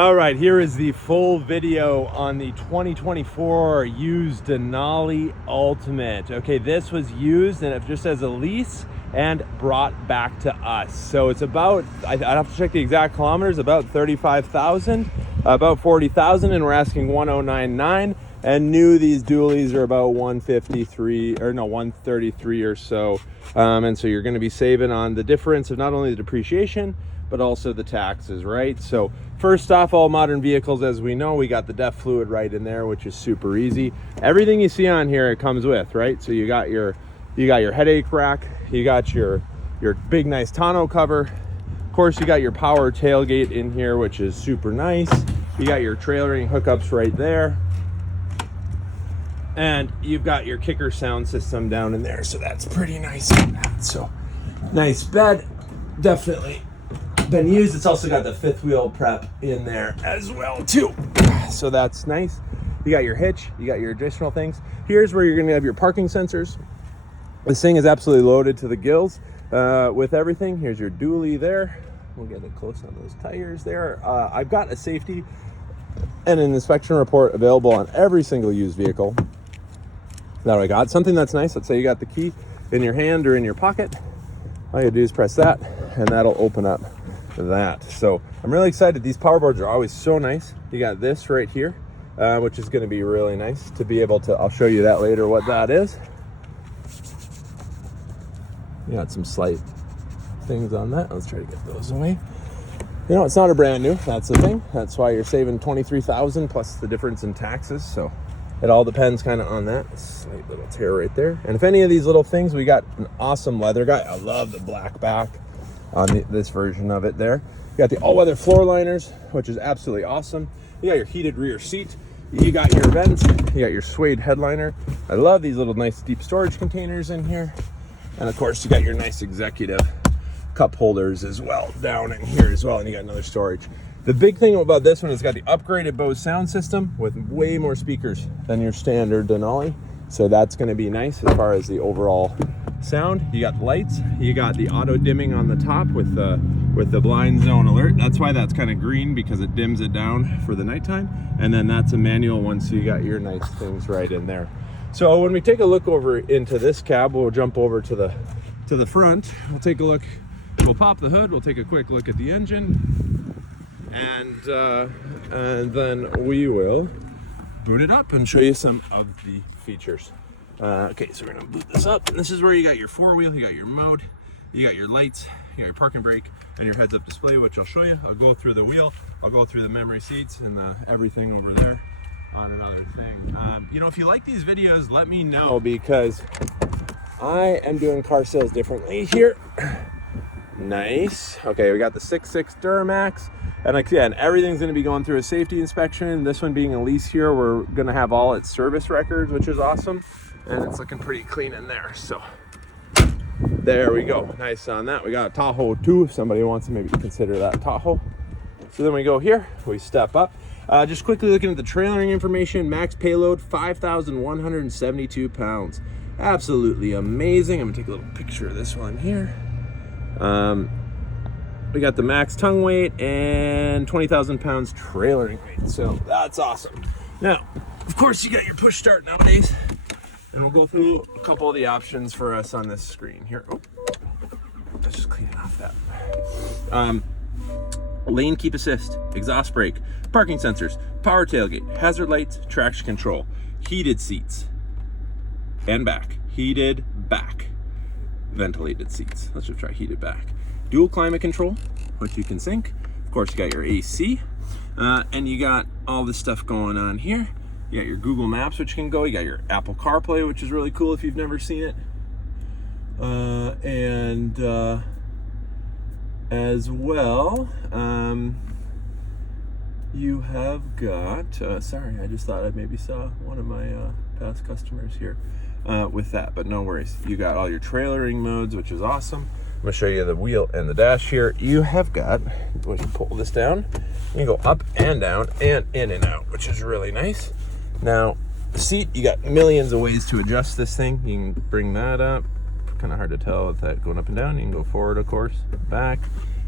All right, here is the full video on the 2024 used Denali Ultimate. Okay, this was used and it just as a lease and brought back to us. So it's about, I'd have to check the exact kilometers, about 35,000, about 40,000, and we're asking 1,099. And new, these dualies are about 153 or no 133 or so. And so you're going to be saving on the difference of not only the depreciation but also the taxes, right? So first off, all modern vehicles, as we know, we got the DEF fluid right in there, which is super easy. Everything you see on here, it comes with, right? So you got your headache rack, you got your big nice tonneau cover. Of course, you got your power tailgate in here, which is super nice. You got your trailering hookups right there. And you've got your kicker sound system down in there, so that's pretty nice. So nice bed, definitely been used. It's also got the fifth wheel prep in there as well too, so that's nice. You got your hitch, you got your additional things. Here's where you're going to have your parking sensors. This thing is absolutely loaded to the gills with everything. Here's your dually there. We'll get it close on those tires there. I've got a safety and an inspection report available on every single used vehicle that I got. Something that's nice, let's say you got the key in your hand or in your pocket, all you do is press that and that'll open up that. So I'm really excited. These power boards are always so nice. You got this right here, which is going to be really nice to be able to, I'll show you that later what that is. You got some slight things on that. Let's try to get those away. You know, it's not a brand new, that's the thing. That's why you're saving 23,000 plus the difference in taxes. So it all depends kind of on that. Slight little tear right there. And if any of these little things, we got an awesome leather guy. I love the black back on this version of it there. You got the all-weather floor liners, which is absolutely awesome. You got your heated rear seat. You got your vents. You got your suede headliner. I love these little nice deep storage containers in here. And of course, you got your nice executive cup holders as well down in here as well. And you got another storage. The big thing about this one is it's got the upgraded Bose sound system with way more speakers than your standard Denali. So that's going to be nice as far as the overall sound. You got the lights, you got the auto dimming on the top with the blind zone alert. That's why that's kind of green, because it dims it down for the nighttime. And then that's a manual one, so you got your nice things right in there. So when we take a look over into this cab, we'll jump over to the front. We'll take a look, we'll pop the hood, we'll take a quick look at the engine, and then we will boot it up and show you some of the features. Okay, so we're gonna boot this up, and this is where you got your four-wheel, you got your mode, you got your lights, you got your parking brake, and your heads-up display, which I'll show you. I'll go through the wheel, I'll go through the memory seats and everything over there on another thing. You know, if you like these videos, let me know, because I am doing car sales differently here. Nice. Okay, we got the 6.6 Duramax. And again, everything's going to be going through a safety inspection. This one being a lease here, we're going to have all its service records, which is awesome. And it's looking pretty clean in there. So there we go. Nice on that. We got a Tahoe too, if somebody wants to maybe consider that Tahoe. So then we go here, we step up. Just quickly looking at the trailering information, max payload, 5,172 pounds. Absolutely amazing. I'm going to take a little picture of this one here. We got the max tongue weight and 20,000 pounds trailering weight. So that's awesome. Now, of course, you got your push start nowadays. And we'll go through a couple of the options for us on this screen here. Oh, let's just clean off that. Lane keep assist, exhaust brake, parking sensors, power tailgate, hazard lights, traction control, heated seats, and back. Heated back. Ventilated seats. Let's just try heated back. Dual climate control, which you can sync. Of course, you got your AC, and you got all this stuff going on here. You got your Google Maps, which can go. You got your Apple CarPlay, which is really cool if you've never seen it. As well, you have got, sorry, I just thought I maybe saw one of my past customers here with that, but no worries. You got all your trailering modes, which is awesome. I'm gonna show you the wheel and the dash here. You have got, when you pull this down, you can go up and down and in and out, which is really nice. Now, the seat, you got millions of ways to adjust this thing. You can bring that up. Kind of hard to tell with that going up and down. You can go forward, of course, back.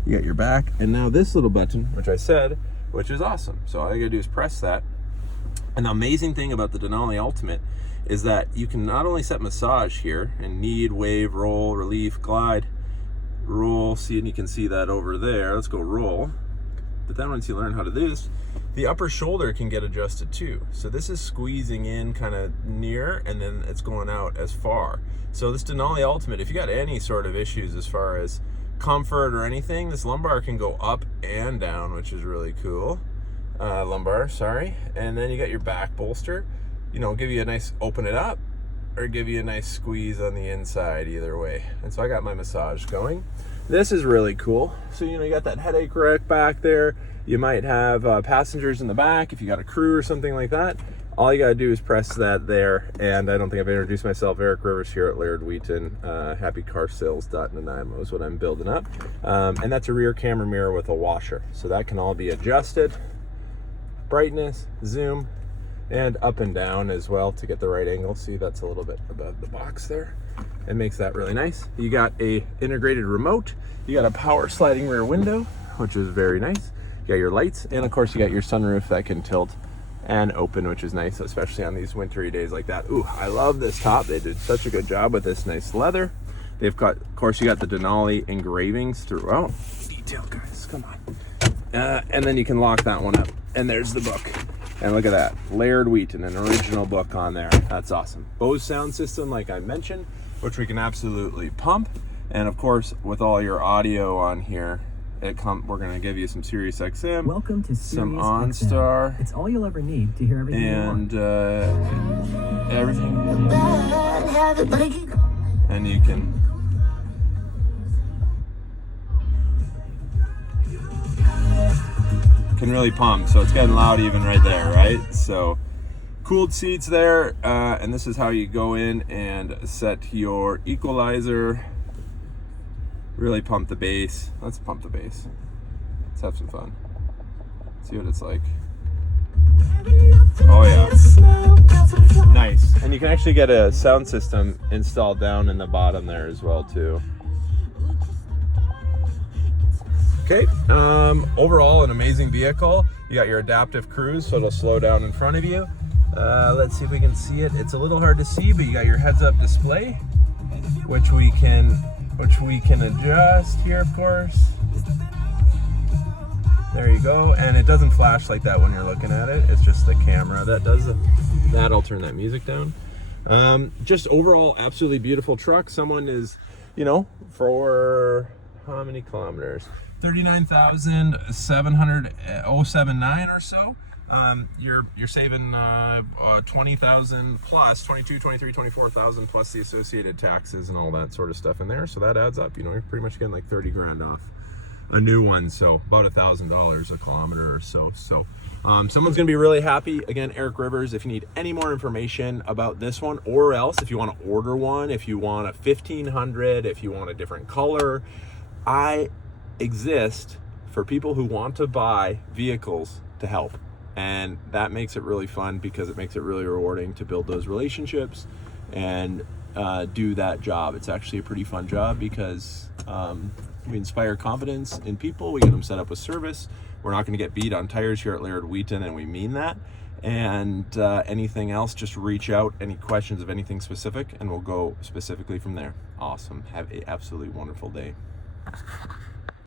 You got your back. And now this little button, which I said which is awesome. So all you gotta do is press that. And the amazing thing about the Denali Ultimate is that you can not only set massage here and knead, wave, roll, relief, glide, roll, see, and you can see that over there. Let's go roll. But then once you learn how to do this, the upper shoulder can get adjusted too. So this is squeezing in kind of near, and then it's going out as far. So this Denali Ultimate, if you got any sort of issues as far as comfort or anything, this lumbar can go up and down, which is really cool. Lumbar, sorry. And then you got your back bolster, you know, give you a nice open it up or give you a nice squeeze on the inside, either way. And so I got my massage going. This is really cool. So, you know, you got that headache rack back there. You might have passengers in the back if you got a crew or something like that. All you gotta do is press that there. And I don't think I've introduced myself. Eric Rivers here at Laird Wheaton. HappyCarSales.Nanaimo is what I'm building up. And that's a rear camera mirror with a washer. So that can all be adjusted. Brightness, zoom, and up and down as well to get the right angle. See, that's a little bit above the box there. It makes that really nice. You got a integrated remote. You got a power sliding rear window, which is very nice. You got your lights, and of course you got your sunroof that can tilt and open, which is nice, especially on these wintry days like that. Ooh, I love this top. They did such a good job with this nice leather. They've got, of course, you got the Denali engravings throughout. Detail, guys, come on. And then you can lock that one up. And there's the book. And look at that, Laird Wheaton, an original book on there. That's awesome. Bose sound system, like I mentioned, which we can absolutely pump. And of course, with all your audio on here, we're gonna give you some Sirius XM. Welcome to some Sirius OnStar. XM. It's all you'll ever need to hear everything and you want. Everything. And you can really pump, so it's getting loud even right there, right? So cooled seats there, and this is how you go in and set your equalizer. Really pump the bass. Let's pump the bass. Let's have some fun. See what it's like. Oh yeah, nice. And you can actually get a sound system installed down in the bottom there as well too. Okay, overall an amazing vehicle. You got your adaptive cruise, so it'll slow down in front of you. Let's see if we can see it. It's a little hard to see, but you got your heads-up display, which we can adjust here, of course. There you go, and it doesn't flash like that when you're looking at it. It's just the camera that does that. I'll turn that music down. Just overall, absolutely beautiful truck. Someone is, you know, for how many kilometers? 39,779 or so. You're saving 20,000 plus 22, 23, 24,000 plus the associated taxes and all that sort of stuff in there. So that adds up. You know, you're pretty much getting like 30 grand off a new one. So about $1,000 a kilometer or so. So someone's gonna be really happy. Again, Eric Rivers. If you need any more information about this one, or else if you want to order one, if you want a 1500, if you want a different color, I exist for people who want to buy vehicles to help. And that makes it really fun because it makes it really rewarding to build those relationships and do that job. It's actually a pretty fun job because we inspire confidence in people. We get them set up with service. We're not going to get beat on tires here at Laird Wheaton, and we mean that. And anything else, just reach out, any questions of anything specific, and we'll go specifically from there. Awesome. Have an absolutely wonderful day.